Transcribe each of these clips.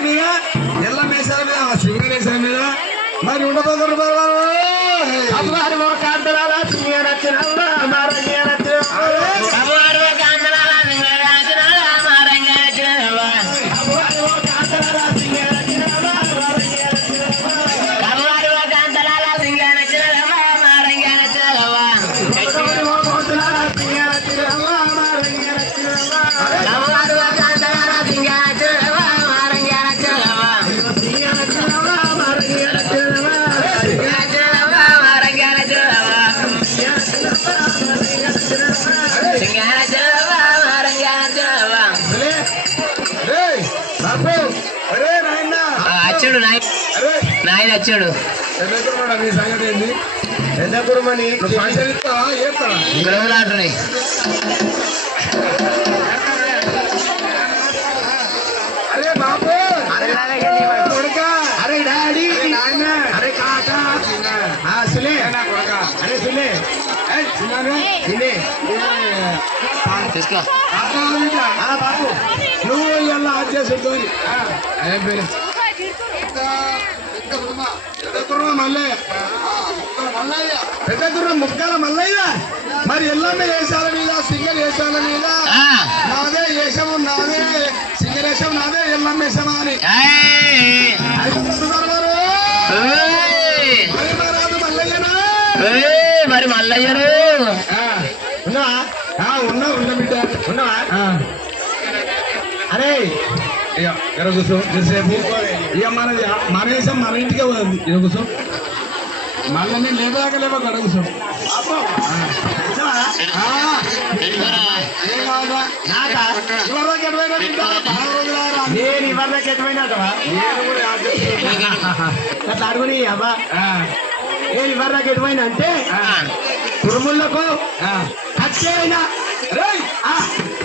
ఎవరి మీద ఎల్ల మేసాల మీద సింగరేసాల మీద మరి ఉండబోతున్నారు నాయన వచ్చాడు సంగతి ఏంది ఎంత కురమని గొడవలాడున్నాయి. అరే బాబు కొడుక అరే డాడీ నాయన అరే కాక సులే అరే సులే తీసుకో బాబు నువ్వు ఇలా చేసేద్దు ఏం పేరు పెద్ద గుర్రం ముగ్గాల మల్లయ్య మరి ఎల్లమ్మ వేషాల మీద సింగర్ వేషాల మీద నాదే వేషము నాదే సింగర్ వేషం నాదే ఎల్లమ్మ వేషమా అని రాదు మల్లయ్యనా మరి మల్లయ్యను ఉన్నావా ఉన్న బిడ్డ ఉన్నావా అరే ఇక కూర్చో ఎంతసేపు ఇక మనది మన వేషం మన ఇంటికే ఉంది ఇక కూర్చో మళ్ళీ నేను లేదాక లేవా అక్కడ కూర్చో నేను ఇవరిదాకా ఎటువైనా అట్లా అడుగుని అబ్బా నేను ఇవరిదాకా ఎటువైనా అంటే కురుములకు కట్టేమైనా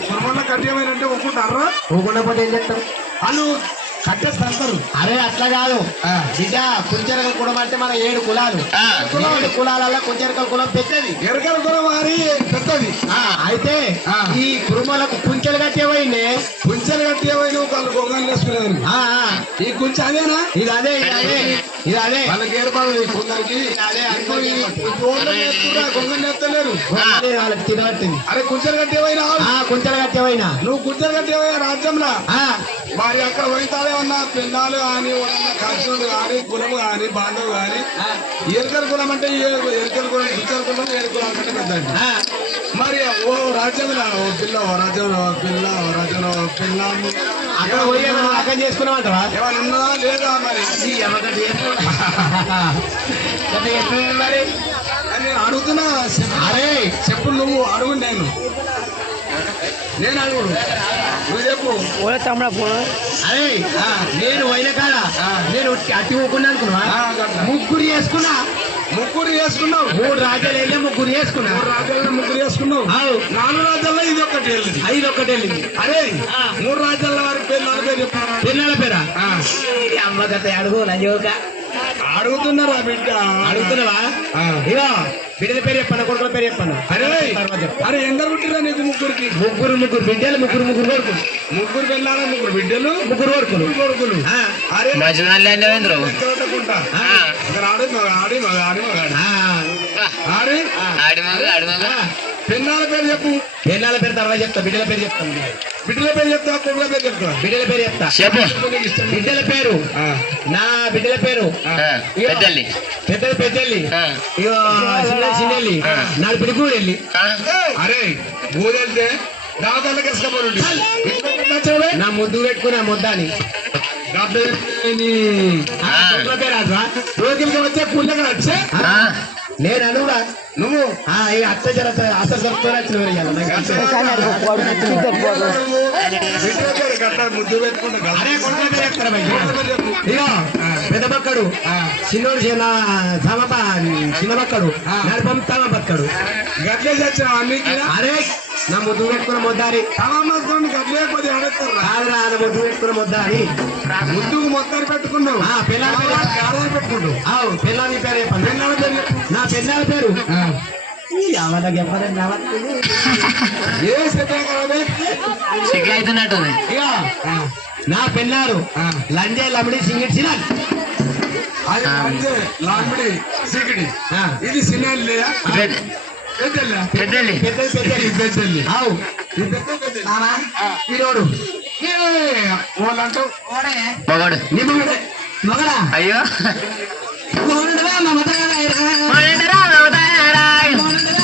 కురుముల కట్టేమైనా అంటే ఒప్పుకుంటారా ఒప్పుకుండకపోతే ఏం చెప్తారు వాళ్ళు కట్టేస్తారు. అరే అట్లా కాదు బిడ్డ కుంచెరకల కులం అంటే మన 7 కులాలు 7 కులాలలో కుంచెరకల కులం పెద్దది ఎరకల కులం వారి పెద్దది. అయితే ఈ కుటుంబాలకు కుంచెలు కట్టేవైంది కుంచెలు కట్టేవైన వాళ్ళు గొంగలు వేసుకునేవారు. ఈ కుంచె అదేనా ఇది అదే ఇది అదే వాళ్ళకి ఏర్పాటు కొందరికి గొంగలు ఎత్తలేరు వాళ్ళకి తినబట్టింది. అరే కుంచెలు కట్టేవైనా కుంచెలు కట్టేవైనా నువ్వు కుంచెలు కట్టేవైనా రాజ్యంలో మరి అక్కడ పోయితాదేమన్నా పిల్లలు కానీ కర్షుడు కానీ కులము కానీ బాంధవు కానీ ఎరుకల కులం అంటే ఎరుకల కులం కుంచెల కులం ఏడు కులం అంటే పెద్ద. మరి ఓ రాజ్యంలో ఓ పిల్ల ఓ రాజ్యంలో పిల్ల ఓ రాజ్యంలో పిల్ల అక్కడ పోయి అక్కడ చేసుకున్నామంటావా ఏమైనా ఉన్నదా లేదా మరి మరి నేను అడుగుతున్నా. అరే చెప్పు నువ్వు అడుగు నేను అడుగుడు నువ్వు చెప్పు అరే నేను పోయిన కాడ నేను అట్టి ఊకుండా అనుకున్నా ముగ్గురు చేసుకున్నావు 3 రాజ్యాలు వెళ్ళి ముగ్గురు చేసుకున్నావు 3 రాజ్యాల్లో ముగ్గురు చేసుకున్నావు 4 రాజ్యాల్లో ఇది ఒకటి వెళ్ళింది. అరే 3 రాజ్యాల వారికి పిల్లల పేరా అమ్మకత అడుగు నజోక అడుగుతున్నారా బిడ్డ అడుగుతున్నావా ఇక బిడ్డల పేరు చెప్పాను కొడుకుల పేరు చెప్పాను. అరే ఎందరు పుట్టిరా నీకు ముగ్గురు బిడ్డలు ముగ్గురు కొడుకులు ముగ్గురు పిల్లలు ముగ్గురు బిడ్డలు ముగ్గురు కొడుకులు అరే పిల్లల పేరు చెప్పు. పిల్లల పేరు తర్వాత చెప్తా బిడ్డల పేరు చెప్తాను. బిడ్డల పేరు చెప్తా కొడుకుల పేరు చెప్తా బిడ్డల పేరు చెప్తా బిడ్డల పేరు నా బిడ్డల పేరు పెద్దల్లి ఇక చిన్నెల్లి నాడు పిడిగూడెళ్ళి. అరే ఊరెళ్తే దాదాపు ఎసుకపోండి నా ముద్దు పెట్టుకున్నా ముద్దాని రోజులకి వచ్చే కూలకి వచ్చే నేను అనుగా నువ్వు అత్త అసలు ముద్దు పెట్టుకుంటా పెద్ద బక్కడు చిన్నోడు చిన్న బక్కడు నడపం తమ బక్కడు గట్లే చచ్చిన అరే నా ముద్దు పెట్టుకున్న ముద్దారి తమని గట్లే కొద్ది అడుగుతారు కాదురా ముద్దు పెట్టుకున్న ముద్దారి ముద్దుకు మొత్తాన్ని పెట్టుకున్నావు పిల్లలు పెట్టుకుంటావు పిల్లల పేరు చెప్పండి నా పిల్లల పేరు నా పెన్నారు లంజే లమిడి సింగిడ్చిన అది లంజే లాంబడి సీకిడి ఇది చిన్న లేదా పెద్దల్లా పెద్దల్లి పెద్దల్లి అవు ఈ పెద్ద ఈరోడు వాళ్ళంటూ మగడు నీ మగడా అయ్యో మోహనుడురా మమతారాయరా. మొండరా మమతారాయ్ మొండరా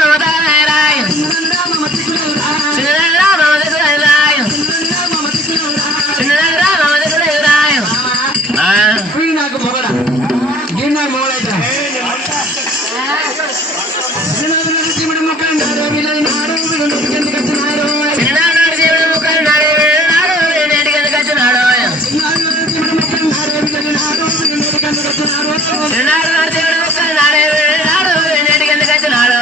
మమతారాయ్ చిన్నరా మమతికులవురా. చిన్నరా మమతారాయ్ చిన్నరా మమతారాయ్ వీడు నాకు మొగడా వీడు నాకు మొగడైతే నరసింహుడు మొక్కంటారు వీళ్ళైనారు వీళ్ళు ఎందుకు వచ్చినారు చిన్ననాడు జీవుడు ముఖం నాడు నాడు నేటికి ఎందుకు వచ్చినాడు నరసింహుడు మొక్కంటారు వీళ్ళైనారు వీళ్ళు ఎందుకు వచ్చినారు చిన్ననాడు జీవుడు ముఖం నాడు నాడు నేటికి ఎందుకు వచ్చినాడు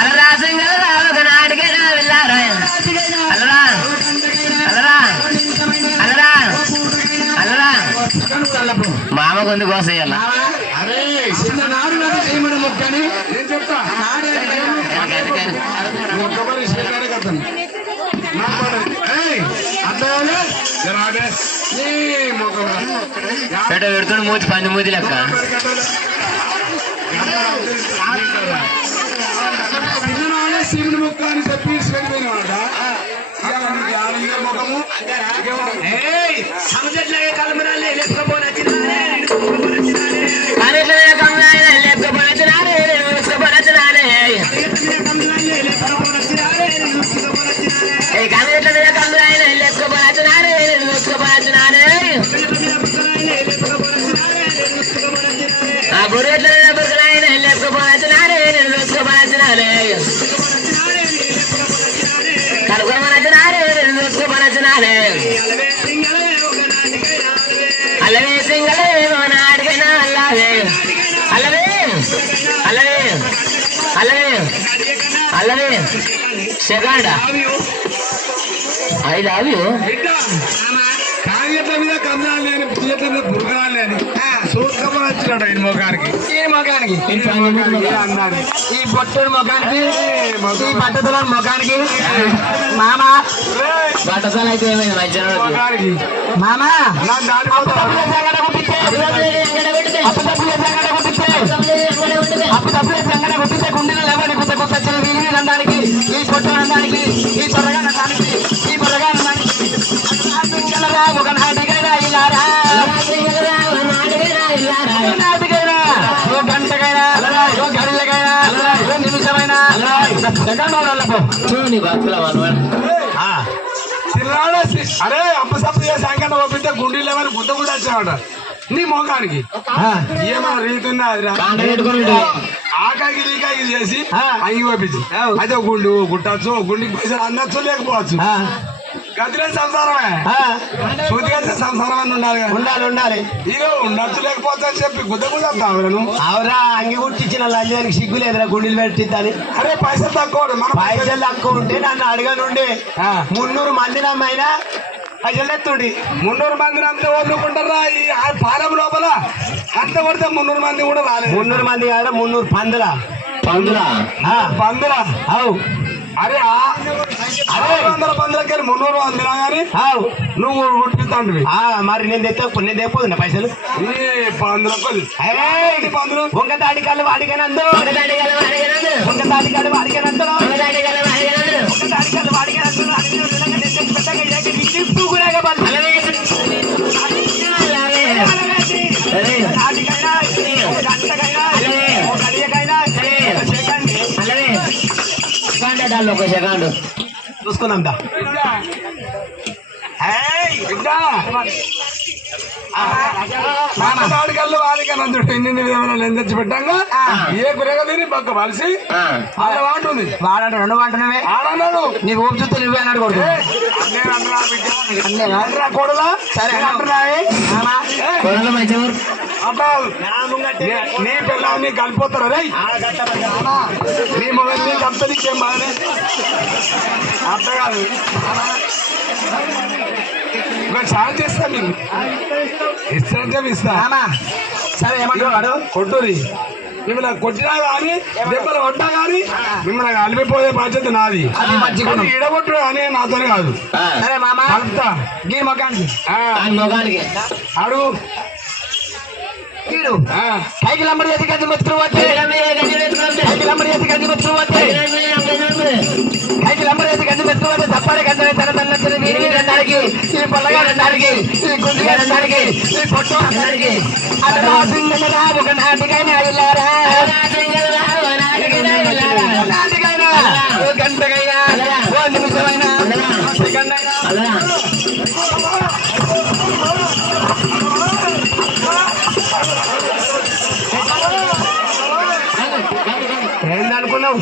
అలరా సింగలరా ఒక నాటికైనా వెళ్ళారా అలరా అలరా అలరా అలరా మామ కొంది కోసం ఇయ్యాల అరే చిన్ననాడు నరసింహుడు మొక్కని నేను చెప్తా ఒక్కబడి శ్రీకాడే కథను అట్లా జరాడే నీ మొక్క పెట్ట పెడుతున్న మూతి పంది మూతి లెక్క చిన్ననాడే శివుని మొక్క అని చెప్పి వెళ్ళిపోయినమాట ఆనంద ముఖము సమజట్లాగే కలమరాలే లేకపోనచ్చినారే కానీ ఇట్లా కమ్మాయినా లేకపోతున్నానే చూసుకోపోతున్నానే కానీ ఇట్లా కమ్మాయినా లేకపోతున్నానే చూసుకోపోతున్నానే ఆ గురు ఎట్లా బుర్కలైనా లేకపోతున్నానే చూసుకోపోతున్నానే కనుకోమనచ్చినారే చూసుకోమనచ్చినారే అలవే సింగలే నాడికైనా అల్లవే అలవే అలవే అలవే అలవే సెకండ్ ఐదు అవి కాగిత మీద కమలాలు లేని థియేటర్ మీద బురకరాలు లేని సూత్కమని వచ్చినాడు ఆయన మొగానికి ఈ మొఖానికి అన్నాడు ఈ బొట్టుడు ముఖానికి ఈ బట్టతల ముఖానికి మామ బట్టతలు అయితే ఏమైంది మధ్యాహ్నం మొగానికి మామ నా దాడి గుండెలు లేవని కొత్త కొత్త చెవి నందానికి ఈ పొట్టు నందానికి ఈ త్వరగా నందానికి ఈ త్వరగా నందానికి ఒక నాటికైనా ఇలారా నాటికైనా ఓ గంటకైనా ఓ గడిలకైనా ఓ నిమిషమైనా చూడు నీ భక్తుల అరే అప్పసప్పు సాయంకాలం పంపిస్తే గుండెలు లేవని గుద్ద కూడా వచ్చాడు నీ మొగానికి ఏమో రీతి ఆకాకి రీకాకి చేసి అంగి పంపించి అయితే గుండు గుట్టచ్చు గుండికి పైసలు అందచ్చు లేకపోవచ్చు గదిలే సంసారమే సూతిగా సంసారం అని ఉండాలి కదా ఉండాలి ఉండాలి ఇక ఉండొచ్చు లేకపోవచ్చు అని చెప్పి గుద్ద కూడా వస్తాను అవురా అంగి కుట్టించిన లంజానికి సిగ్గు లేదురా గుండెలు పెట్టిద్దని అరే పైసలు తక్కువ మన పైసలు తక్కువ ఉంటే నన్ను అడగనుండే 300 మంది నమ్మైనా పైసలు ఎత్తుండి 300 మందిని అంతా వదులుకుంటారా ఈ పాలెం లోపల అంత కొడితే 300 మంది కూడా రాలేదు 300 మంది కాడ 300 పందులా పందులా అవు అరే 600 పందులకి 300 మందినా కానీ అవు నువ్వు కొట్టిస్తాంటివి మరి నేను తెప్పదు పైసలు ఈ పందులకు ఏయ్, పందులు ఒక తాటికాలు వాడికనందు ఒక తాటికాలు వాడికనందు ఒక సెకండ్ చూసుకుందాం దా మాట్లాడికల్లు వాడికనందు ఎన్ని విధంగా ఎందచ్చి పెట్టంగా ఏ గురగా తిని పక్క మలిసి అలా వాడుతుంది వాడంట 2 వాడుతున్నావే ఆడన్నాడు నీ ఊపు చూస్తే నువ్వే అన్నాడు కొడుకు అంటున్నా కొడలా సరే అంటున్నాయి కొడలు మంచిగా అబ్బా నీ పిల్లల్ని కలిపోతారా రే నీ మొబైల్ కలిపితే నీకేం బాగానే అర్థం కాదు ఇంకా ఛాన్స్ ఇస్తా మీకు ఇస్తానంటే ఇస్తా సరే ఏమంటాడు కొట్టుది మిమ్మల్ని కొట్టినా కానీ దెబ్బలు కొట్టా కానీ మిమ్మల్ని కలిపిపోయే బాధ్యత నాది. అది ఇడగొట్టు అని నాతోనే కాదు. సరే మామ కలుపుతా గీ మొగానికి మొగానికి అడుగు. గీడు కైకి లంబడి ఎత్తి గంజి మెత్తుకు వచ్చి కైకి లంబడి ఎత్తి గంజి మెత్తుకు వచ్చి కైకి లంబడి ఎత్తి గంజి మెత్తుకు వచ్చి తప్పని గంజని తన తల్లి వీరికి రెండానికి ఈ పొల్లగా రెండానికి ఈ గుండిగా రెండానికి ఈ పొట్టు రెండానికి అలా సింగలరా ఒక నాటికైనా ఇల్లారా నాటికైనా ఓ గంటకైనా ఓ నిమిషమైనా సెకండైనా ఏందనుకున్నావు?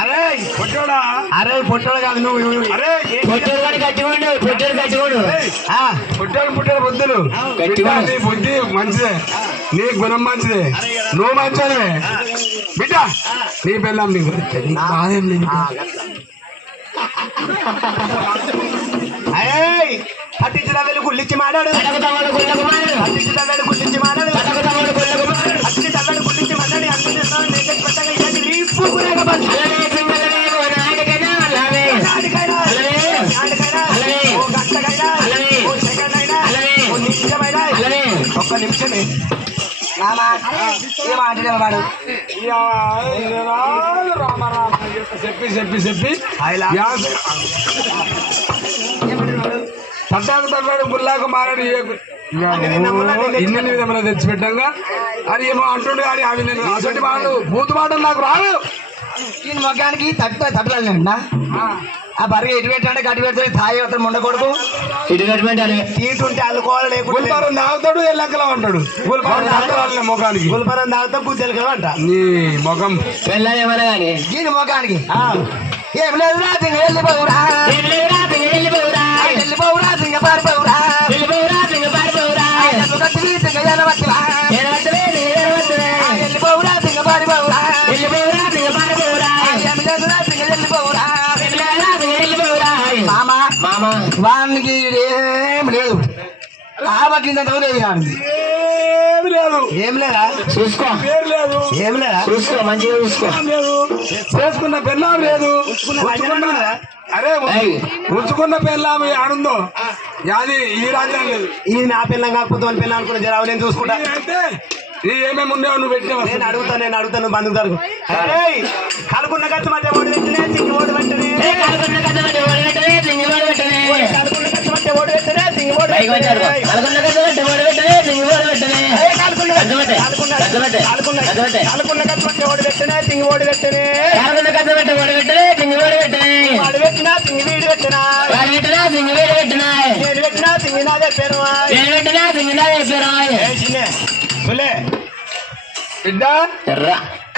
అరే కొట్టోడా అరే పొట్టోడు కాదు నువ్వు. అరే పొట్టేడు కట్టుకోండు పొట్టేడు కట్టుకోండు పుట్టాడు పుట్టాడు బుద్ధులు నీ బుద్ధి మంచిదే, నీ గుణం మంచిదే, నువ్వు మంచిదే బిడ్డ. నీ పెళ్ళాం నీకు బాధేం లేదు. పట్టించిన వెళ్ళి గుళ్ళిచ్చి మాట్లాడు పట్టించిన వెళ్ళి గుళ్ళిచ్చి మాట్లాడు పట్టించిన వెళ్ళి గుళ్ళిచ్చి మాట్లాడి ఒక్క నిమిషమే ఏమంటే వాడు చెప్పి చెప్పి చెప్పి పట్టాకు తగ్గాడు గుల్లాకు మారాడు ఇన్ని విధంగా తెచ్చిపెట్టాగా అది ఏమో అంటుండే కానీ అవి నేను అసలు మాటలు బూతు మాటలు నాకు రాదు. ఈ మొగ్గానికి తట్టలేండి ఆ బరిగా ఇటు పెట్టండి గట్టి పెడితే తాయి అవుతాడు ముండ కొడుకు ఇటు కట్టుకుంటాను తీటుంటే అల్లుకోవాలి లేకుండా గుల్పారం తాగుతాడు ఎల్లక్కలా ఉంటాడు. గుల్పారం తాగుతాడు ముఖానికి గుల్పరం తాగుతా బుద్ధెలకలు అంట నీ ముఖం వెళ్ళాలి ఏమన్నా కానీ దీని మొగ్గానికి ఏం లేదు రా వెళ్ళిపోవురా వెళ్ళిపోవురా సింగ పారిపోవురా వెళ్ళిపోవురా సింగ పారిపోవురా మామ మామ వానికి ఏం లేదు ఆబట్టిందంత లేదు కానీ ఏమి లేదు, ఏం లేదా చూసుకో పేరు లేదు, ఏం లేదా చూసుకో మంచిగా చూసుకో లేదు, చేసుకున్న పెళ్ళాం లేదు. అరే ఉంచుకున్న పెళ్ళాం ఆడుందో అది ఈ రాజ్యం లేదు. ఈ నా పిల్లం కాకపోతే వాళ్ళ పిల్ల అనుకున్న జరావు నేను చూసుకుంటా. అంటే ఏమేమి ఉండేవో నువ్వు పెట్టినావు. నేను అడుగుతాను బంధువు తరగు కలుకున్న కచ్చమంటే ఓడి పెట్టనే సింగి ఓడి పెట్టనే కలుకున్న కచ్చమంటే ఓడి పెట్టనే సింగి ఓడి పెట్టనే కలుకున్న కచ్చమంటే ఓడి పెట్టనే సింగి ఓడి పెట్టనే కలుకున్న కచ్చమంటే ఓడి పెట్టనే సింగి ఓడి పెట్టనే కలుకున్న కచ్చమంటే ఓడి పెట్టనే సింగి ఓడి పెట్టనే కలుకున్న కచ్చమంటే ఓడి పెట్టనే సింగి ఓడి పెట్టనే వాడు పెట్టినా సింగి వీడి పెట్టినా వాడు పెట్టినా సింగి వీడి పెట్టినా నేను పెట్టినా సింగి నాదే పేరు నేను పెట్టినా సింగి నాదే పేరు బిడ్డ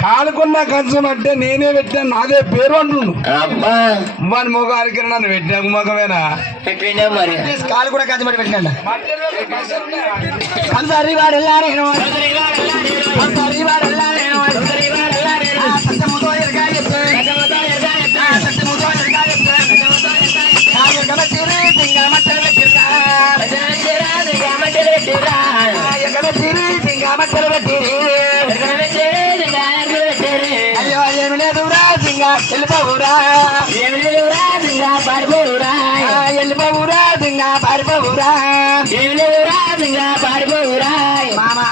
కాలుకున్న కంచం అంటే నేనే పెట్టినా నాదే పేరు అంటుండు. అబ్బా మన మొగారికి నన్ను పెట్టినా మొగమేనా పెట్టిండే మరి కాలు కూడా కంచి మరి పెట్టినా కంసారి వాడు వెళ్ళారేను కంసారి వాడు వెళ్ళారేను సత్యముతో ఎరగా చెప్పు సత్యముతో ఎరగా చెప్పు ఎగబెట్టిరే సింగా మట్టలు పెట్టిరా ఎగబెట్టిరే సింగా మట్టలు పెట్టిరి అయ్యో ఏమి లేదురా సింగా వెళ్ళిపోవురా ఏమి లేదురా సింగా పారిపోవురా వెళ్ళిపోవురా సింగా పారిపోవురా ఏమి లేదురా సింగా పారిపోవురా మామా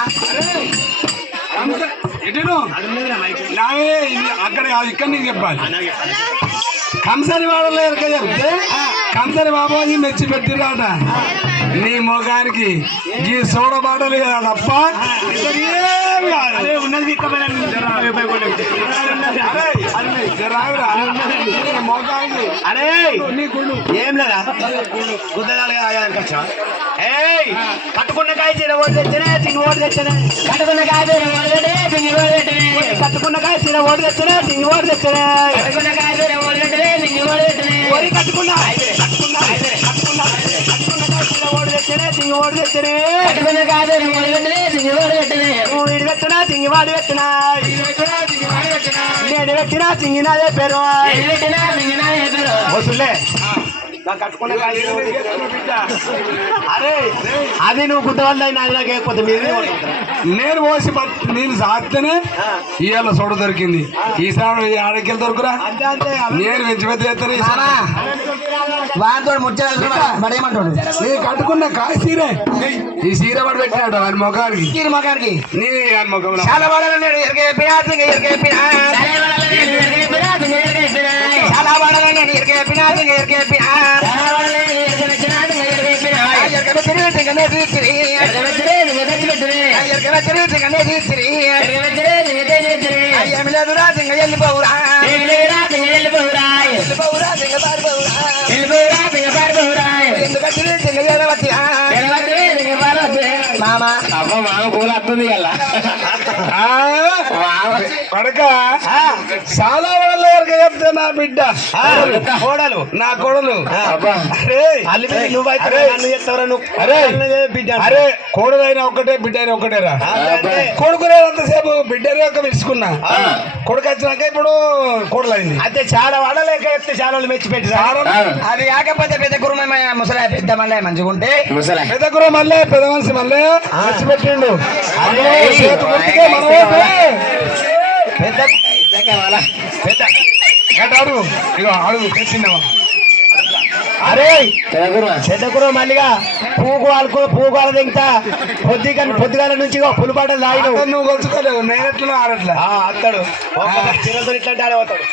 అక్కడ ఇక్కడ నీకు చెప్పాలి. కంసరి వాడలో ఎరక చెప్తే కంసరి బాబాజీ మెచ్చి పెట్టిరాట నీ మొగానికి ఈ సోడ బాటలు కదా తప్ప ఉన్నది మొగానికి అరే ఏం లేదా కట్టుకున్న కాయ చీర ఓడి తెచ్చనే సింగి ఓడి తెచ్చనే కట్టుకున్న కాయ చీర ఓడి తెచ్చనే సింగి ఓడి తెచ్చనే కట్టుకున్న కాయ చీర ఓడి తెచ్చనే సింగి ఓడి తెచ్చనే కట్టుకున్న కాయ చీర ఓడి తెచ్చనే సింగి ఓడి తెచ్చనే ఓడి కట్టుకున్న కట్టుకున్న కాయ చీర ఓడి తెచ్చనే సింగి ఓడి తెచ్చనే కట్టుకున్న కాయ చీర ఓడి తెచ్చనే సింగి ఓడి తెచ్చనే నువ్వు ఇడి పెట్టినా సింగి వాడి పెట్టినా నేను పెట్టినా సింగి నాదే పేరు వసూలే కట్టుకున్న అరే అది నువ్వు గుడ్డవల్ల నాకేకపోతే మీరు నేను పోసి నేను సాత్తేనే ఇవాళ సోడ దొరికింది ఈసారి ఆడకెళ్ళి దొరుకురా నేను వెంచి పెద్ద వాటితో ముచ్చేమంటాడు నేను కట్టుకున్న కాయ సీరే ఈ సీర పడి పెట్టాడు ఆయన ముఖానికి మగానికి నీ ఆయన ముఖం చాలా వాడాలని చాలా వాడాలని మామ మామ పూల వస్తుంది కదా పడక చాలా వాళ్ళ చెప్తే నా బిడ్డ కోడలు నా కొడలు అరే కోడలైనా ఒకటే బిడ్డ అయినా ఒకటేరా కొడుకునేంతసేపు బిడ్డనే ఒక పిలుచుకున్నా కొడుకు వచ్చినాక ఇప్పుడు కోడలైంది అయితే చాలా వాడలేక చెప్తే చాలా వాళ్ళు మెచ్చిపెట్టి అది కాకపోతే పెద్ద గురుమ ముసలా పెద్ద మళ్ళీ మంచిగా ఉంటే పెద్ద గురు మళ్ళీ పెద్ద మనిషి మళ్ళీ మెచ్చిపెట్టిండు పెద్ద పెద్ద అడుగు ఇగో అడుగు తెచ్చినావా అరే పెద్ద కూర మళ్ళీగా పూగాల దింగుతా పొద్దుగాల నుంచి పులిపాటలు తాగిడు నువ్వు కొలుచుకోలేవు నేను ఎట్లా ఆడట్లా అత్తాడు చిరలతో ఇట్లాంటి ఆడవుతాడు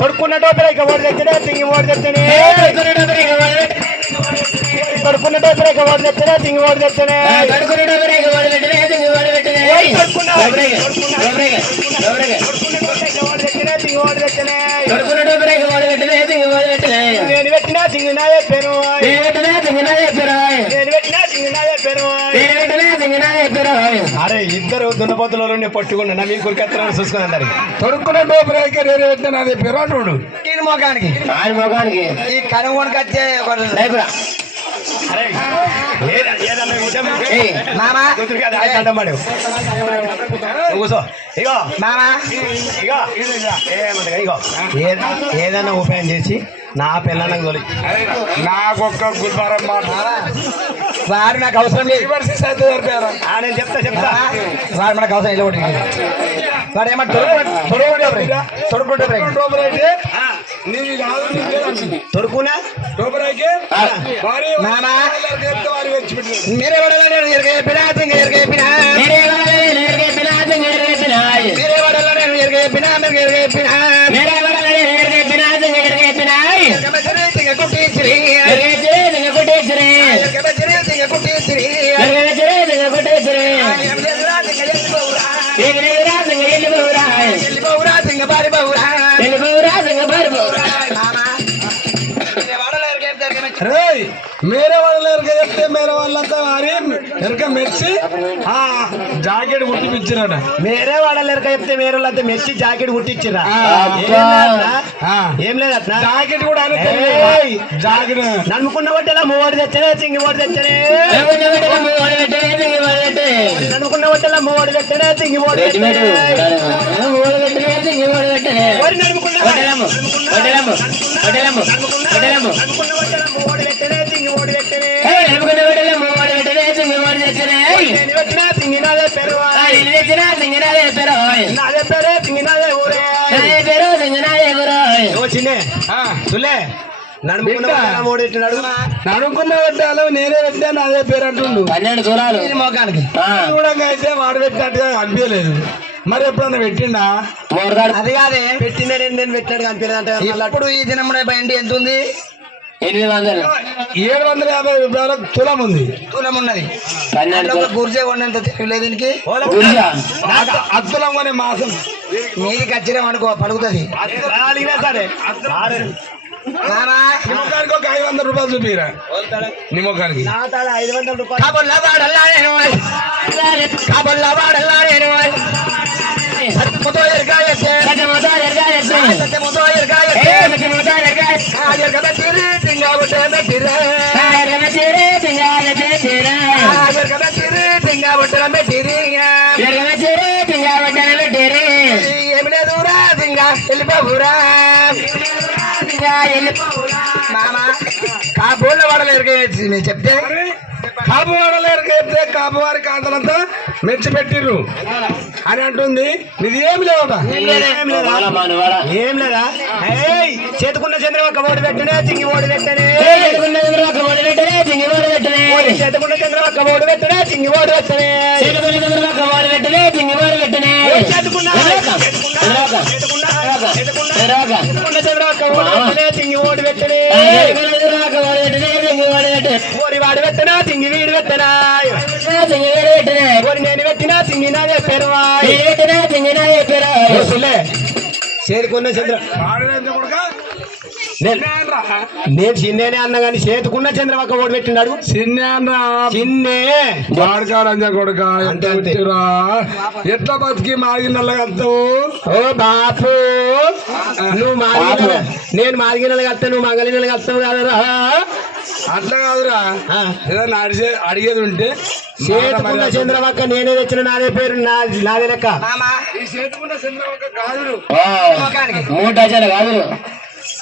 తొడుక్కున్న టోపీ ఇక ఓడి తెచ్చనే తింగి ఓడి తెచ్చనే తొడుక్కున్న టోపీ ఇక ఓడి తెచ్చనే తింగి ఓడి తెచ్చనే నేను పెట్టినా సింగినా చెప్పాను నేను పెట్టినా సింగినా చెప్పాను అరే ఇద్దరు దున్నపోతులు పట్టుకున్నా మీ కురికెత్తనాన్ని చూసుకుని అందరు తొడుక్కున్న టోపీ నేను పెట్టినా అది పిరాటుడు ఈయన మొగానికి ఆయన మొగానికి ఈ కనుగొనికి వచ్చే కూర్చో ఇగో మామా ఇగో ఇగో ఏదైనా ఉపాయం చేసి నా పిల్లలకు తొలి నాకొక్క గుల్బారం మాట వారు నాకు అవసరం లేదు నేను చెప్తా వారు మనకు అవసరం లేదు వాడు తొడుకున్నా మీరే మేరే వాళ్ళు ఎరక చెప్తే మేరే వాళ్ళంతా వారి ఎరక మెచ్చి జాకెట్ కుట్టిపించినట మేరే వాళ్ళ ఎరక చెప్తే మేరే వాళ్ళంతా మెచ్చి జాకెట్ కుట్టించిరా ఏం లేదు అట్లా జాకెట్ కూడా జాకెట్ నమ్ముకున్న బట్టలా మూడు తెచ్చనే సింగి ఓడి తెచ్చనే నమ్ముకున్న బట్టలా మూడు తెచ్చనే సింగి ఓడి నడుముకున్న పెట్టాలి నేనే పెట్టాను అదే పేరు అంటుండు 12 తులాలు మోకానికి చూడంగా అయితే వాడు పెట్టినట్టుగా అనిపించలేదు మరి ఎప్పుడన్నా పెట్టిండా అది కాదే పెట్టిందే నేను పెట్టినట్టు అనిపించదు ఇప్పుడు ఈ దినం బండి ఎంత ఉంది 750 రూపాయలకు తులం ఉంది తులం ఉన్నది గుర్జే కొన్నంత తెలియలేదు దీనికి అద్దులం అనే మాసం మీది ఖచ్చితం అనుకో పలుకుతుంది సరే నిమ్మకానికి ఒక 500 రూపాయలు చూపిరా నిమ్మకానికి 500 రూపాయలు ఏమి లేదు రా సింగా వెళ్ళిపో మామ కాబోళ్ళ వాడలు ఎరగేసి నేను చెప్తే కాపు వాడలు చెప్తే కాపు వారి కాంతలంతా మెచ్చిపెట్టిర్రు అని అంటుంది. నీది ఏమి లేవట. ఏం లేదా చేతుకున్న చంద్రబాబు ఓడి పెట్టనే చింగి ఓడి పెట్టనే చేతుకున్న చంద్రబాబు ఓడి పెట్టనే చింగి ఓడి పెట్టనే చేతుకున్న చంద్రబాబు ఓడి పెట్టనే చింగి ఓడి పెట్టనే చేతుకున్న చంద్రబాబు ఓడి పెట్టనే చింగి ఓడి పెట్టనే చేతుకున్న చంద్రబాబు ఓడి చింగి ఓడి పెట్టనే ఓరి వాడు పెట్టనా చింగి వీడు పెట్టనా ఓరి నేను పెట్టినా చింగి నాదే పెరువా చేరుకున్న చంద్ర నేను చిన్నేనే అన్నా కానీ చేతుకున్న చంద్రబాబు ఓడి పెట్టినాడు చిన్నే వాడకాలంజ కొడుక ఎట్లా బతికి మాగి నల్లగలుగుతావు. ఓ బాపు నువ్వు నేను మాదిగి నెలగలుగుతా నువ్వు మంగళి నెలగలుగుతావు కదరా. అట్లా కాదురా ఏదన్నా అడిగేది ఉంటే చేతుకున్న చంద్రబాబు నేనే తెచ్చిన నాదే పేరు నాదే లెక్క చేతుకున్న చంద్రబాబు గాజులు 3 డజన్లు గాజులు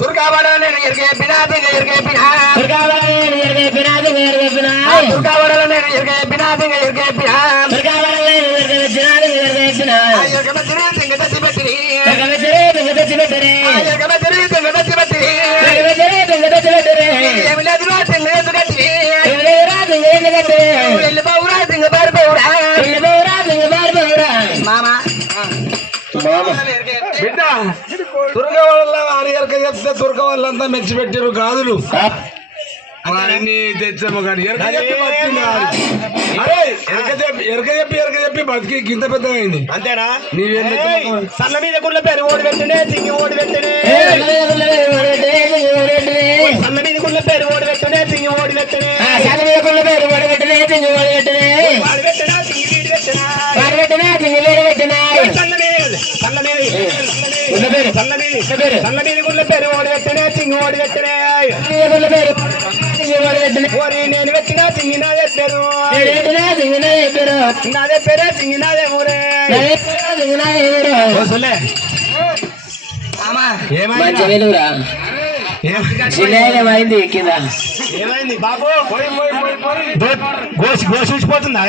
దుర్గావాడలో నేను ఎరగేపినా ఎరగేపినా దుర్గావాడలో నేను ఎరగేపినా ఎరగేపినా దుర్గావాడలో నేను ఎరగేపినా ఎరగేపినా దుర్గావాడలో నేను ఎరగేపినా ఎరగేపినా ఎరగమతిరి తింగదసి బతిరి ఎరగమతిరి తింగదసి బతిరి ఎరగమతిరి తింగదసి బతిరి ఎరగమతిరి తింగదసి బతిరి ఎమిలేదురా తింగదసి బతిరి ఎమిలేదురా తింగదసి బతిరి ఎల్లిబౌరా తింగబార్ బౌరా ఎల్లిబౌరా తింగబార్ బౌరా మామా బిడ్డ దుర్గ వాళ్ళ వారి ఎరక చెప్తే దుర్గ వాళ్ళంతా మెచ్చిపెట్టారు గాజులు వారిని తెచ్చాము కానీ ఎరక చెప్పి బతికి గింత పెద్ద అయింది అంతేనా. నీవేం సన్న మీద గుళ్ళ పేరు ఓడి పెట్టినే చింగి ఓడి పెట్టినే సన్న మీద గుళ్ళ పేరు ఓడి పెట్టినే చింగి ఓడి పెట్టినే సన్న మీద గుళ్ళ పేరు ఓడి పెట్టినే చింగి ఓడి పెట్టినే వాడి పెట్టినా చింగి వీడి పెట్టినా వాడి పెట్టినా చింగి వీడి పెట్టినా సన్న మీద గుళ్ళ పేరు ఓడి పెట్టినే చింగి ఓడి పెట్టినే గుళ్ళ పేరు ఓరి నేను పెట్టినా చింగి నాదే పేరు నాదే పేరే చింగి నాదే ఊరే ఏమైంది కింద ఏమైంది బాబు గోసిపోతుందా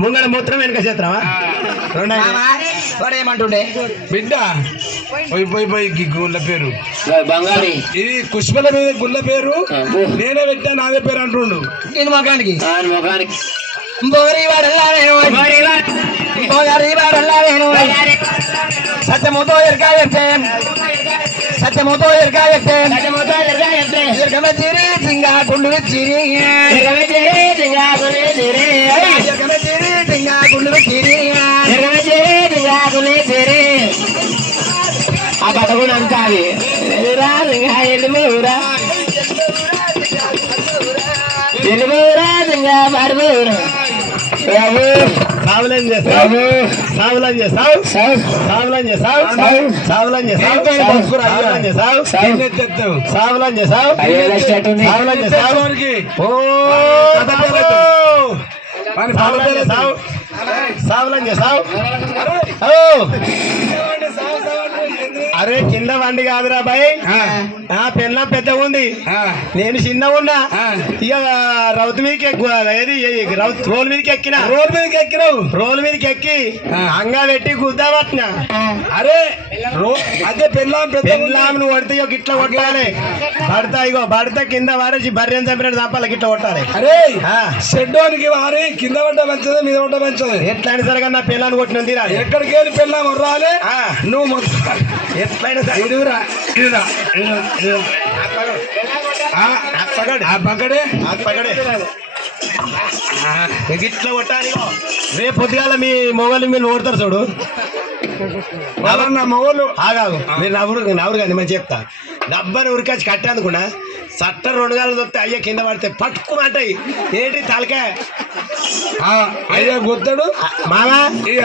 ముంగడ మూత్రం వెనక చేత్రమా ఏమంటుండే బిడ్డ పోయి గుళ్ళ పేరు బంగారి ఇది కుష్మల మీద గుళ్ళ పేరు నేనే పెట్టా నాదే పేరు అంటుండు. నేను మొగానికి మొగానికి సత్యముతో ఎరగాయే సింగా గుండు చిరి ఆ బట్ట కూడా అంటాది ఎల్లిమూరా సింగా పడిపోరా సావులం చేసావు సావులం చేసావు సావులం చేసావు సావులం చేసావు సావులం చేసావు సావులం చేసావు ఓ సావులం చేసావు అరే కింద వండి కాదురా బాయ్ పెళ్ళ పెద్దగా ఉంది నేను చిన్నగా ఉన్నా ఇక రౌతు మీదకి రోల్ మీదకి ఎక్కినా రోల్ మీదకి ఎక్కి అంగా పెట్టి గుద్దా పట్టినా. అరే అదే పెళ్ళాంను కొడితే ఇట్లా కొట్టాలి పడతా ఇగో పడితే కింద వారేసి బర్రెని చంపినట్టు చంపాలి ఇట్లా కొట్టాలి. అరే షెడ్డోనికి వారి కింద పడ్డ మంచిది మీద పడ్డ మంచిది ఎట్లా అయినా సరే నా పిల్లని కొట్టిన తీరాలి. ఎక్కడికి వెళ్ళి పెళ్ళాము రాలే నువ్వు మొత్తం ఎట్లయినా సరే ఇట్లా కొట్టాలి. రేపు పొద్దుగాల మీ మొగలు మీరు ఓడతారు చూడు నా మొగలు ఆగాగు మీరు నవ్వురు కానీ మంచి చెప్తా డబ్బని ఉరికాచి కట్టేందుకున్నా సట్ట 2 గాలు దొరికితే అయ్యే కింద పడితే పట్టుకుమంటాయి ఏంటి తలకాయ అయ్యా గుర్తాడు మామా ఇక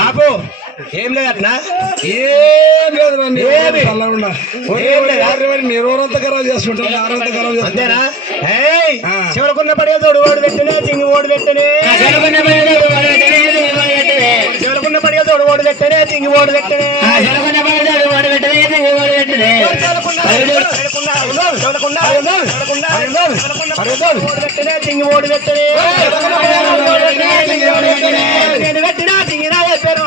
బాపు ఏం లేదు అట్నా ఏం లేదు నీరోరంతా ఖరాబ్ చేసుకుంటాను అంతేనా. చివరకున్న పడేదోడు ఓడి పెట్టనే చింగి ఓడి పెట్టనే పెట్టనే తింగి ఓడి పెట్టనే జలకొండ పడతాడు వాడు పెట్టనే తింగి వాడు పెట్టనే పెట్టనే తింగి ఓడి పెట్టనే పెట్టినా తింగినాయ పేరు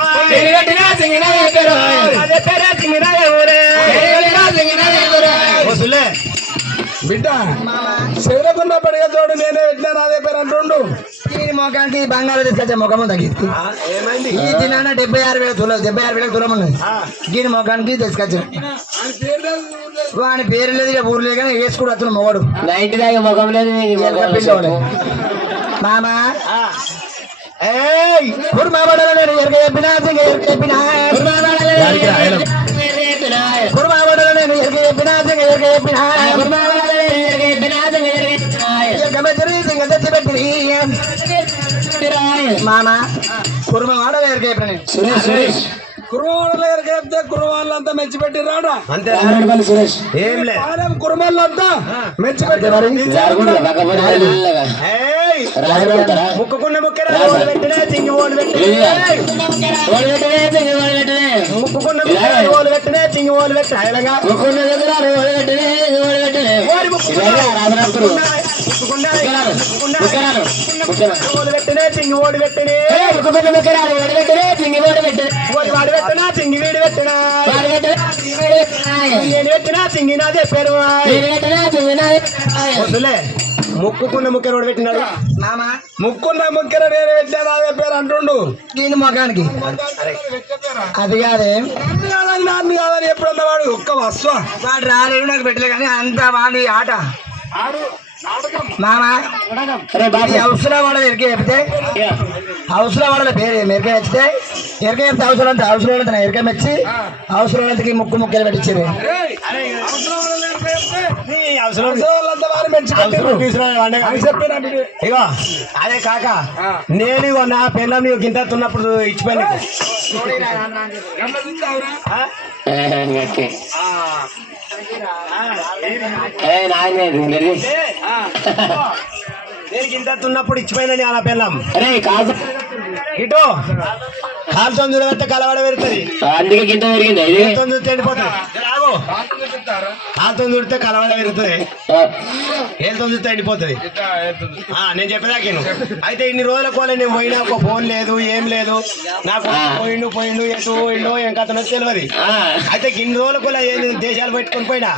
అదే పేరే తింగినాయ ఊరే బిడ్డ శివరకొండ పడిగ తోడు నేనే పెట్టినాను అదే పేరు అంటుండు. ఈ ముఖానికి బంగారు తీసుకొచ్చే ముఖము తగ్గింది ఏమైంది ఈ దినాన 76,000 తులం ఉన్నది దీని ముఖానికి తీసుకొచ్చాను వాని పేరు లేదు ఇక ఊరు లేదు కానీ వేసుకుడు అతను మొగడు నైట్ దాకా ముఖం లేదు పిల్లోడు మామా ఏయ్ కుర్మాబడలో నేను ఎరగ చెప్పినా చెప్పినా కుర్మాబడలో నేను ఎరగ చెప్పినా చెప్పినా మామ కుర్మ వాడలో ఎరగ చెప్పిన సురేష్ కురువాళ్ళ దగ్గరికి చెప్తే కురువాళ్ళంతా మెచ్చిపెట్టి రాడా అంతే సురేష్ ఏం లేదు కురుమల్లంతా మెచ్చిపెట్టి ముక్కుకున్న ముక్కరా పెట్టినా తింగి ఓడి పెట్టినా ముక్కుకున్న ఓలు పెట్టినా తింగి ఓలు పెట్టినా ఓలు పెట్టినే తింగి ఓడి పెట్టినే ఓడి వాడు పెట్టినా తింగి వీడి పెట్టినా నేను పెట్టినా తింగి నాదే పేరు వద్దులే ముక్కుకున్న ముక్కర ఓడి పెట్టినాడు ముక్కున్న ముక్కెర నేను పెట్టాను అదే పేరు అంటుండు. దీని ముఖానికి అది కాదే నాన్ని కాదని ఎప్పుడన్నా వాడు ఒక్క వస్వ వాడు రాలేడు నాకు పెట్టలే కానీ అంత వాడి ఆట మామ హౌస్లో వాడ ఎరికే చెప్తే హౌస్లో వాడల పేరు ఎరికే వచ్చితే ఎరికే చెప్తే హౌస్లో అంతా హౌస్లో అంతా ఎరికే మెచ్చి హౌస్లో అంతకి ముక్కు ముక్కలు పెట్టించారు ఇగో అదే కాక నేను ఇగో నా పిల్లలు నీకు గింత తున్నప్పుడు ఇచ్చిపోయినా నేను గింత తున్నప్పుడు ఇచ్చిపోయినా నా పిల్లం ఇటు కాలుతో చూడబెడితే కలవడ పెడుతుంది అందుకే గింత పెరిగింది ఎండిపోతుంది కాలుతో చూడితే కలవడ పెరుగుతుంది ఏళ్ళతో చూస్తే ఎండిపోతుంది నేను చెప్పేదాకేను అయితే ఇన్ని రోజుల కోలే నేను పోయినా ఒక ఫోన్ లేదు ఏం లేదు నాకు పోయిండు ఎటు పోయిండు ఏం కథనో తెలియదు అయితే ఇన్ని రోజుల కోలే దేశాలు పెట్టుకొని పోయినా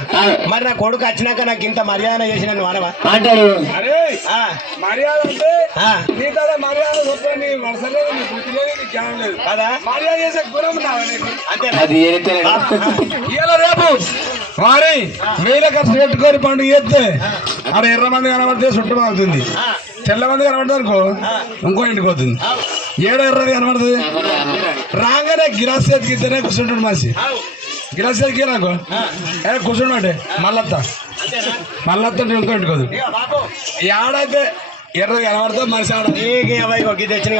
మరి నా కొడుకు వచ్చినాక నాకు ఇంత మర్యాద చేసిన నువ్వు అనవా మర్యాద అంటే మర్యాద కదా మర్యాద చేసే గుణం అంతే ఇలా రేపు మరి వేల ఖర్చు పెట్టుకొని పండుగ చేస్తే ఆడ ఎర్ర మంది కనబడితే చుట్టం అవుతుంది తెల్ల మంది కనబడితే అనుకో ఇంకో ఇంటికి పోతుంది ఏడో ఎర్రది కనబడుతుంది రాగానే గిలాస్ చేతికి ఇద్దరే కూర్చుంటాడు మనిషి గిలాస్ చేతికి నాకు కూర్చుంటే మళ్ళత్తా ఇంకో ఇంటికి పోతుంది ఏడైతే ఎర్రది కనబడితే మనిషి ఆడ తెచ్చిన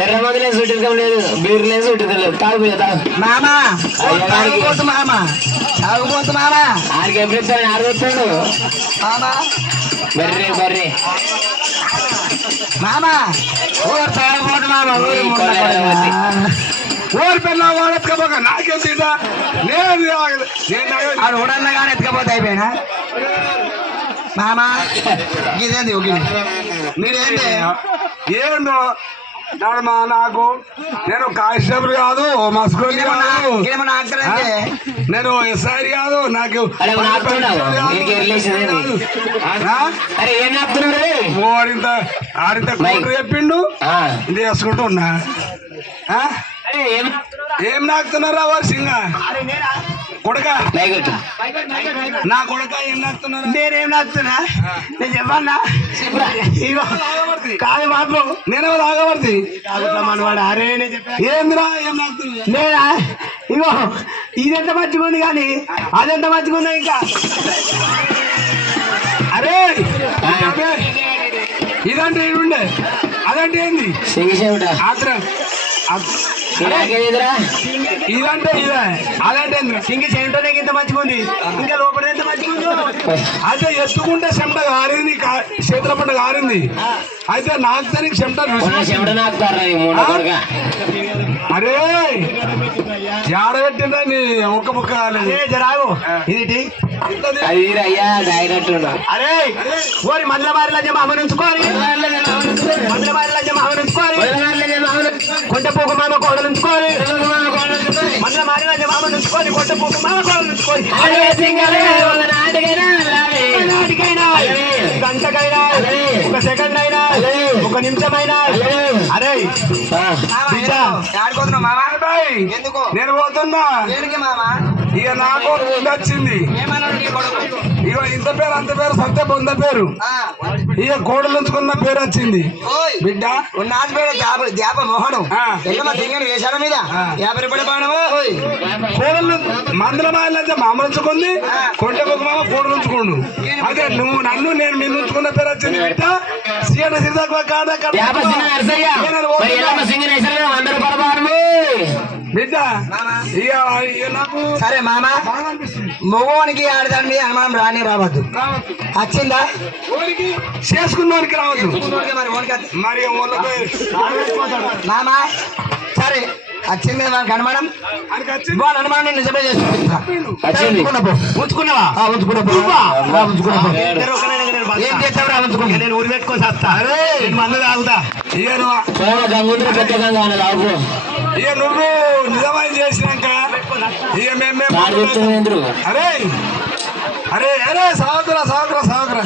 ఎర్ర మందులే సుట్టించడం లేదు బీర్లే సుట్టించడం లేదు మామా మామా తాగుపోతు మామా ఆడికి ఎప్పుడు ఇస్తాను ఆడుతాడు మామా బర్రె మామా ఊరు తాగుపోతు మామా ఊరి పిల్ల వాడు ఎత్తుకపోక నాకేం తీటా నేను ఆడు ఊడన్నా కానీ ఎత్తుకపోతే అయిపోయినా మామా ఇదేంది మీరేంటి ఏందో మా నాకు నేను కానిస్టేబుల్ కాదు మస్కూల్ కాదు నేను ఎస్ఐ కాదు నాకు ఆడింత కోటర్ చెప్పిండు ఇది వేసుకుంటూ ఉన్నా ఏం నాకుతున్నారా వారు సింగ కొడక నా కొడక ఏం నాకుతున్నారు నేనేం నాకుతున్నా నేను చెప్పన్నా ఇగో కాదు మాత్రం నేనేమో తాగబడుతుంది మనవాడు అరే ఏందిరా ఏం నాకుతున్నా నేనా ఇగో ఇదెంత మంచిగా ఉంది కానీ అదెంత మంచిగా ఉందా ఇంకా అరే ఇదంటే ఏడుండే అదంటే ఏంది ఆత్రం నాకేదిరా ఇదంటే ఇదే అదంటే ఇంక చెంటోనే ఇంత మంచిగా ఉంది ఇంకా లోపల ఎంత మంచిగా ఉందో అయితే ఎత్తుకుంటే చెమట కారింది చేతుల పంట కారింది అయితే నాకు దానికి చెమట చెమట నాకుతారా ఈ మూడు కొడుక అరే జాడబెట్టిందా నీ ఒక్క ముక్క కాలేదు జరాగు ఇది అది అయ్యా దాయినట్టున్నా అరే ఓరి మధ్య బారి లజ్జ మామ ఉంచుకోవాలి మధ్య బారి లజ్జ మామ ఉంచుకోవాలి కొంట పోకు మామ కోడలు ఉంచుకోవాలి మధ్య మారి లజ్జ మామ ఉంచుకోవాలి కొంట పోకు మామ కోడలు ఉంచుకోవాలి నాటికైనా గంటకైనా ఒక సెకండ్ అయినా ఒక నిమిషం అయినా అరే బిడ్డ నేను పోతున్నా ఇక నాకు వచ్చింది ఇక ఇంత పేరు అంత పేరు సత్య పొంద పేరు ఇక కోడలు ఉంచుకున్న పేరు వచ్చింది బిడ్డ నాటి పేరు జాప మోహనం వేషాల మీద 50 రూపాయలు పాడము కోడలు మందుల మాయలంటే మామ ఉంచుకుంది కొంట ఒక మామ కోడలు ఉంచుకోండు అదే నువ్వు నన్ను నేను నిన్ను ఉంచుకున్న పేరు వచ్చింది బిడ్డ సీఎం సిద్ధాకు బిడ్డ ఇక నాకు సరే మామ మగవానికి ఆడదాని మీద అనుమానం రాని రావద్దు వచ్చిందా చేసుకున్నవానికి రావద్దు మరి మామ సరే వచ్చింది వానికి అనుమానం ఆయనకి వచ్చింది వాళ్ళ అనుమానం నిజమే వచ్చింది. ఉంచుకున్నావా ఏం చేస్తావు ఉంచుకున్నా నేను ఊరి పెట్టుకొని వస్తా అరే మందు తాగుతా ఇక నువ్వు గంగుంటే పెద్ద గంగా లావు ఇక నువ్వు నిజమైన చేసినాక ఇక మేము అరే అరే అరే సాగురా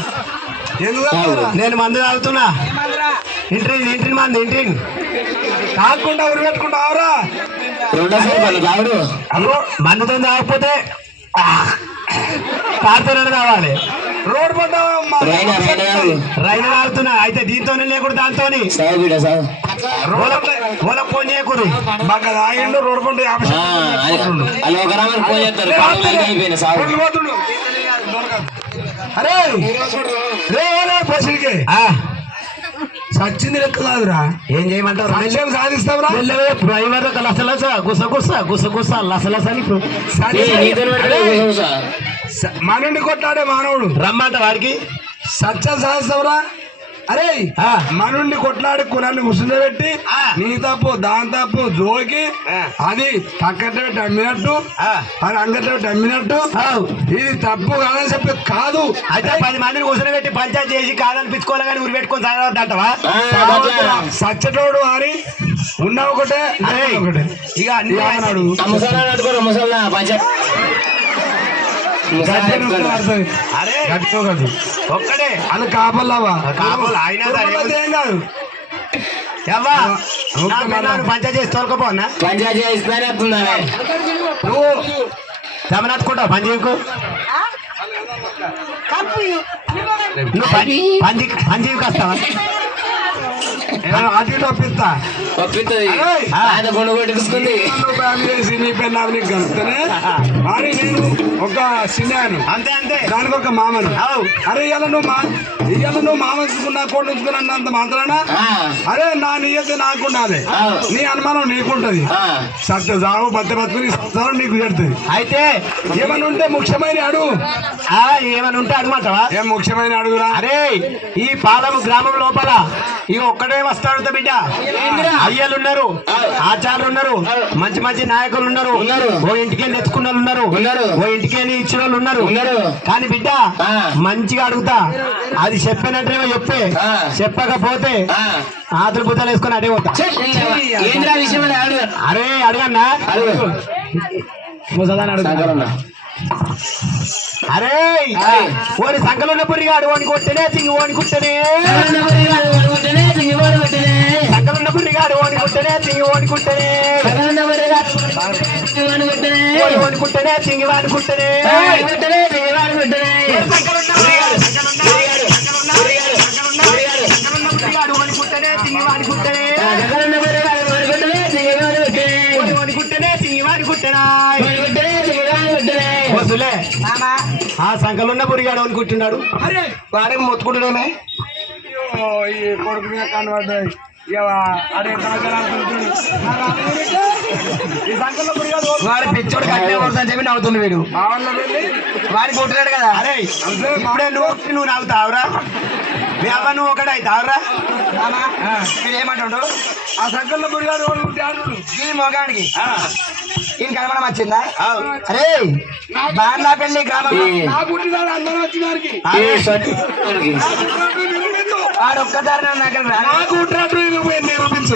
ఎందుకు నేను మందు తాగుతున్నా ఇంటి మంది ఇంటి తాగకుండా ఊరి పెట్టుకుంటావురా తాగుడు మందుతో తాగకపోతే పాడుతూనే కావాలి రోడ్డు పడ్డ రైలు తాగుతున్నా అయితే దీంతోనే లేకుండా దాంతో సాగు బిడ్డ సాగు ఓలకు ఫోన్ చేయకూడదు బాగా తాగిండు రోడ్డు పంట 50 వాళ్ళు ఒక రామని ఫోన్ చేస్తారు అయిపోయిన సాగు రోడ్లు పోతుండు అరే రే పసిడికి సచ్చింది లెక్క కాదురా ఏం చేయమంటారు సంక్షేమం సాధిస్తావురా డ్రైవర్ లసలస గుసగుస లసలస అని మనని కొట్లాడే మానవుడు రమ్మంట వాడికి సత్యం సాధిస్తావురా అరే మనుండి కొట్లాడి కులాన్ని ముసుండబెట్టి నీ తప్పు దాని తప్పు జోకి అది పక్కన పెట్టి అమ్మినట్టు అది అంగట్లో పెట్టి అమ్మినట్టు ఇది తప్పు కాదని చెప్పి కాదు అయితే 10 మందిని కూర్చొని పంచాయతీ చేసి కాదనిపించుకోవాలి కానీ ఊరి పెట్టుకొని చదవద్దంటవా సచ్చటోడు అని ఉన్న ఒకటే ఒకటే ఇక అన్ని అన్నాడు ముసలా పంచాయతీ అరే కట్టుకోగలదు ఒక్కడే అది కాపల్లావా కాపులు అయినా ఏం కాదు పంచాయతీ చేసి తోలుకపోనా పంచాయతీ చేస్తానే వస్తుందా నువ్వు గమనట్టుకుంటావు పంజీవికు నువ్వు పంజీవికి వస్తావా అటు ఇటు ఒప్పిస్తా పంపిస్తుంది ఆయన గుండు కొట్టుకుంది చేసి నీ పెళ్ళాం నీకు కలుపుతానే అని నేను ఒక సినిమాను అంతే అంతే దానికి ఒక మామను అరే ఇవాళ నువ్వు మామ ఉంచుకున్నా కోడి ఉంచుకున్నా అన్నంత మాత్రానా అరే నా నియతి నాకుండాలి నీ అనుమానం నీకుంటది సత్య జాగు బద్దె బతుకుని సంసారం నీకు చేరుతుంది అయితే ఏమని ఉంటే ముఖ్యమైన అడుగు ఏమని ఉంటే అడగమంటావా ఏం ముఖ్యమైన అడుగురా అరే ఈ పాలము గ్రామం లోపల ఇక ఒక్కడే వస్తాడు బిడ్డ అయ్యలు ఉన్నారు ఆచార్యులు ఉన్నారు మంచి మంచి నాయకులు ఉన్నారు ఓ ఇంటికి నెచ్చుకున్న వాళ్ళు ఉన్నారు ఓ ఇంటికి ఇచ్చిన వాళ్ళు ఉన్నారు కానీ బిడ్డ మంచిగా అడుగుతా అది చెప్పినట్టేమో చెప్పే చెప్పకపోతే ఆతులు బుద్ధలు వేసుకొని అడే పోతా అరే అడగన్నా ముసదాన్ని అడుగుతా అరే ఓడి సంకలు ఉన్న పురిగాడు ఓని కొట్టనే తింగి ఓని కుట్టనే సంకలున్న పురిగాడు ఓని కుట్టనే తింగి ఓని కుట్టనే ఓని కుట్టనే తింగి వాని కుట్టనే ఓని కుట్టనే తింగి వాని కుట్టనే ఓని కుట్టనే తింగి వాని కుట్టనా ఆ సంకలున్న పురిగాడు అనుకుంటున్నాడు అరే వాడే మొత్తుకుంటున్నామే ఈ కొడుకు మీద కనబడ్డాయి వాడు పిచ్చోడు కట్టే కొడుతుందని చెప్పి నవ్వుతుంది వీడు. వాడికి కొట్టలేడు కదా. అరే ఇప్పుడే నువ్వు నవ్వుతావురా, మీ అవ్వ నువ్వు ఒకటే అవుతావురా. మీరు ఏమంటుండు? ఆ సంకల్లో మురిగాడు ఈ మొగాడికి ఈయన కనబడం వచ్చిందా? అరే బార్లాపల్లి గ్రామం అందరూ వచ్చిన వారికి వాడొక్కసారి నిరూపించు.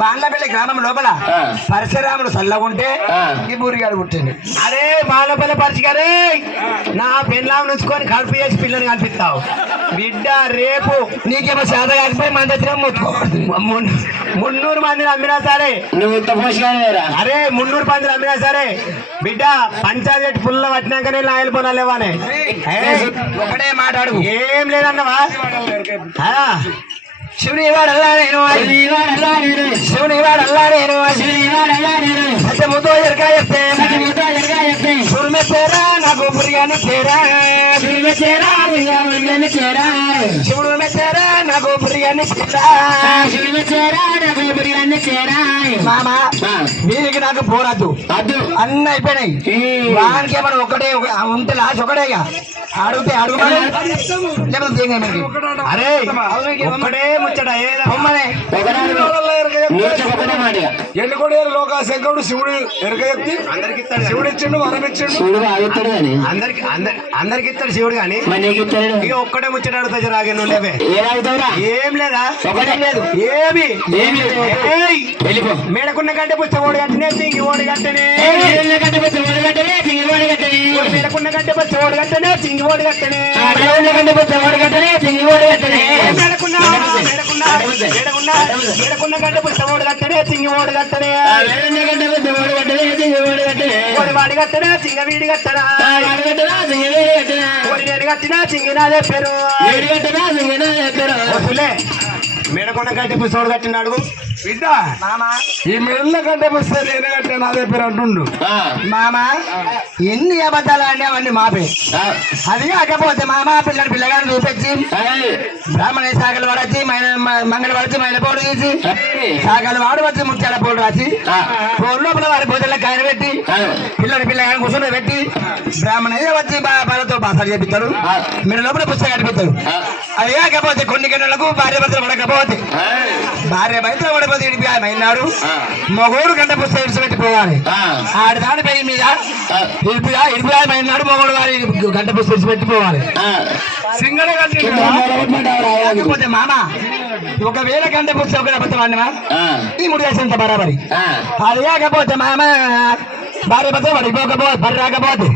బాన్లపల్లి గ్రామం లోపల పరశురాముడు చల్లగుంటే ఈ బూరిగాడు పుట్టింది. అరే బాన్లపల్లి పరిచిగారే, నా పెళ్ళాం నుంచుకొని కడుపు చేసి పిల్లని కనిపిస్తావు బిడ్డ. రేపు నీకేమో చేత కాకపోయి మన దగ్గర 300 మందిని అమ్మినా సరే, అరే 300 మందిని అమ్మినా సరే బిడ్డ పంచాయతీ పుల్ల పట్టినాకనే నాయలు పొనాలేవానే. ఒకటే మాట్లాడు, ఏం లేదన్నవా? శివుని వాడల్లా నేను, శివుని వాడల్లా నేను, సత్యముతో ఎరగా చెప్తే సురుమె చేరా నాకు బురిగాని చేరా, శివుడు మెచ్చారా నాకు బురిగాని చేరా. మామ వీరికి నాకు పోరద్దు, అన్న అయిపోయినాయి. వానికి ఏమన్నా ఒకటే ఉంటే లాస్ట్ ఒకటేగా అడిగితే అడుగుమని. అరే ఒక్కడే ముచ్చట పొమ్మనే. ఎండుకోడేరు లోక శంకరుడు శివుడు ఎరక చెప్తే శివుడు ఇచ్చిండు, వరం ఇచ్చిండు. అందరికి ఇస్తాడు శివుడు కానీ ఇక ఒక్కడే ముచ్చట అడుగుతా రాగే నువ్వే. ఏం లేదా? లేదు ఏమి మేడకున్న కంటే పుస్తకం ఓడి కట్టనే తింగి ఓడి కట్టనే, మేడకున్న కంటే పుస్తకం ఓడి కట్టనే తింగి ఓడి కట్టనే, మేడకున్న కంటే పుస్తకం ఓడి కట్టనే తింగి ఓడి కట్టనే, ఓడి వాడి కట్టనే చింగ వీడి కట్టనా, ఓడి నేను కట్టినా చింగి నాదే పేరు. మేడకొండ కంటే పుస్తకం కట్టిన అడుగు బిడ్డ. ఈ మెడల కంటే పుస్తకం నేను కట్టే నాదే పేరు అంటుండు. మామ ఎన్ని అబద్ధాలు అంటే అవన్నీ మాపే. అది కాకపోతే మామ పిల్లగారిని చూపించి బ్రాహ్మణ శాఖలు వాడచ్చి మంగళ వాడచ్చి మైల పౌడు తీసి శాఖలు వాడు వచ్చి ముత్యాల పౌడు రాసి పౌరు లోపల వారి భోజనంలో కాయలు పెట్టి పిల్లగారిని కూర్చొని పెట్టి బ్రాహ్మణ వచ్చి బాలతో భాషలు చేపిస్తారు, మీరు లోపల పుస్తకం కనిపిస్తారు. అది కాకపోతే కొన్ని గంటలకు భార్య భర్తలు పడకపోతే భార్య భర్తలు పడకపోతే ఇడిపోయాడు మగోడు గంట పుస్తకం ఇడిచిపెట్టిపోవాలి. ఆడి దాని పై మీద ఇడిపోయాడు మగోడు వారి గంట పుస్తకం ఇడిచిపెట్టిపోవాలి. సింగల్ కాకపోతే మామ ఒకవేళ గంట పుస్తకం అబద్ధమా ఈ ముడి వేసేంత బరాబరి. అది కాకపోతే మామ భార్య భర్తలు పడిపోకపోతే పడి రాకపోతే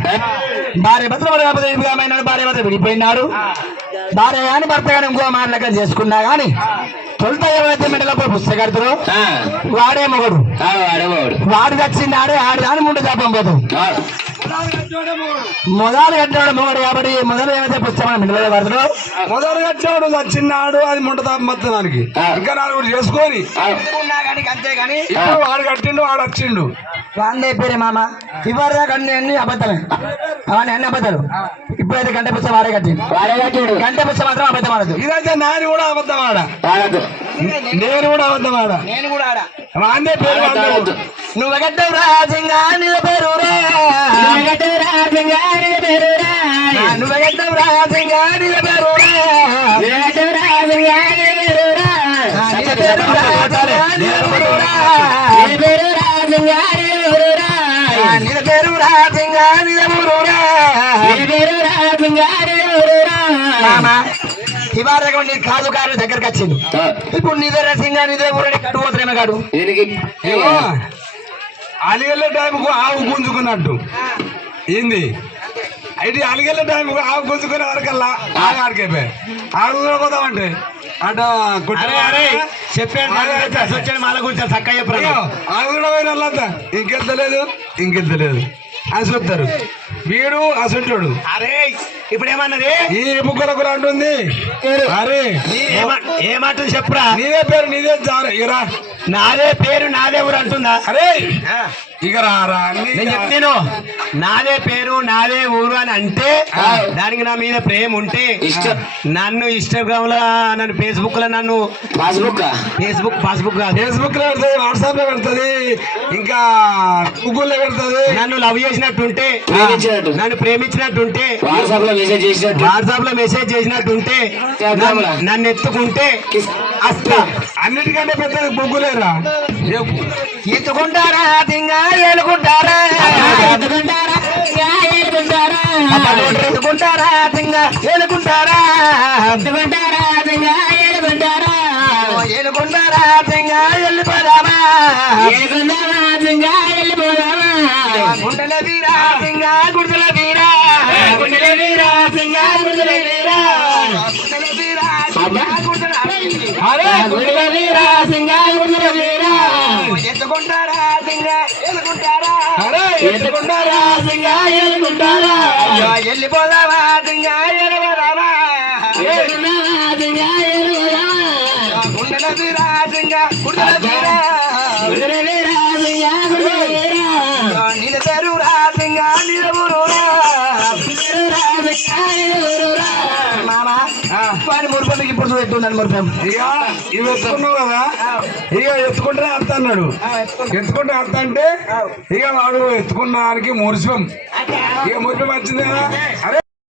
భార్య భర్తలు పడకపోతే ఇడిపోయాడు భార్య భర్త విడిపోయినాడు. భార్య కానీ భర్త కానీ ఇంకో మాటలక చేసుకున్నా కానీ తొలుత ఎవరైతే మెడలపై పుస్తకం కడతారో వాడే మొగడు. వాడు చచ్చిందాడే ఆడి దాని ముందు జాపం పోతాం. మొదలు కట్టినాడు మొగడు కాబట్టి మొదలు ఏమైతే పుస్తకం మెడలో కడతారో మొదలు కట్టినాడు చచ్చిన్నాడు అది ముంట తాపత్తానికి ఇంకా నాలుగు చేసుకొని అంతేగాని ఇప్పుడు వాడు కట్టిండు వాడు వచ్చిండు వాందే పేరే మామ. ఇవరిదాకా అన్ని అబద్ధాలు, అవన్నీ అన్ని అబద్ధాలు. ఇప్పుడైతే గంట పుస్తకం వాడే కట్టిండు, గంట పుస్తకం మాత్రం అబద్ధం ఆడదు. ఇదైతే నాని కూడా అబద్ధం ఆడ, నేను కూడా అబద్ధం ఆడ, నేను కూడా ఆడ. వాందే పేరు నువ్వు కట్టవు రాజంగా నీ పేరు రా, నువ్వు కట్టవు రాజంగా నీ పేరు రా, నువ్వు కట్టవు రాజంగా నీ పేరు రా, ఇవాళ నీ కాదు కారు దగ్గరకు వచ్చింది. ఇప్పుడు నీదే రసింగా నీదే ఊరని కట్టుపోతున్నా కాడు అలిగెళ్ళే టైంకు ఆవు గుంజుకున్నట్టు ఏంది అయితే అలిగెళ్ళే టైంకు ఆవు గుంజుకునే వరకల్లా ఆగా ఆడికైపోయి ఆడు పోతామంటే అటు చెప్పాను మాల గురించి చక్క చెప్పారు. ఆడు కూడా పోయిన వాళ్ళంతా ఇంకెత్తలేదు అని చెప్తారు. వీడు అసంటుడు. అరే ఇప్పుడు ఏమన్నది ఈ ముగ్గురు అంటుంది. అరే ఏమాట చెప్పురా. నీదే పేరు నీదే ఇరా నాదే పేరు నాదే ఊరు అంటుందా? అరే ఇక రారా నేను చెప్తాను నాదే పేరు నాదే ఊరు అని అంటే దానికి నా మీద ప్రేమ ఉంటే నన్ను ఇన్స్టాగ్రామ్ లో నన్ను ఫేస్బుక్ లో నన్ను పాస్బుక్ కాదు ఫేస్బుక్ లో పెడుతుంది, వాట్సాప్ లో పెడుతుంది, ఇంకా గూగుల్ లో పెడుతుంది. నన్ను లవ్ చేసినట్టుంటే నన్ను ప్రేమించినట్టుంటే వాట్సాప్ లో మెసేజ్ చేసినట్టుంటే నన్ను ఎత్తుకుంటే అస్తా అన్నిటికంటే పెద్ద గూగులేరా. ఎత్తుకుంటారా తింగా ఏలుకుంటారా ఎత్తుకుంటారా తింగా ఏలుకుంటారా ఏలుకుంటారా తింగా వెళ్ళిపోదామా గుండెల వీరా తింగా గుండెల వీరా గుండెల వీరా తింగా గుండెల వీరా గుండెల వీరా గుండెల వీరా సింగా గుండెల వీరా ఎత్తుకుంటారా సింగా ఎలుకుంటారా ఎత్తుకుంటారా సింగా ఎలుకుంటారా వెళ్ళిపోదామా సింగా ఎలుగుదామా సింగా ఎలుగుదామా గుండెల వీరా సింగా గుండెల వీరా గుండెల వీరా సింగా గుండెల వీరా నీల పేరు రా సింగా నీల ఊరురా మామా వాడి మురుపందుకు ఇప్పుడు చూపెట్టున్నాను మురుపం ఇక ఇవి ఎత్తుకున్నావు కదా, ఇక ఎత్తుకుంటే అర్థ అన్నాడు. ఎత్తుకుంటే అర్థ అంటే ఇక వాడు ఎత్తుకున్న దానికి మురిసిపం. ఇక మురిపం వచ్చింది కదా, అరే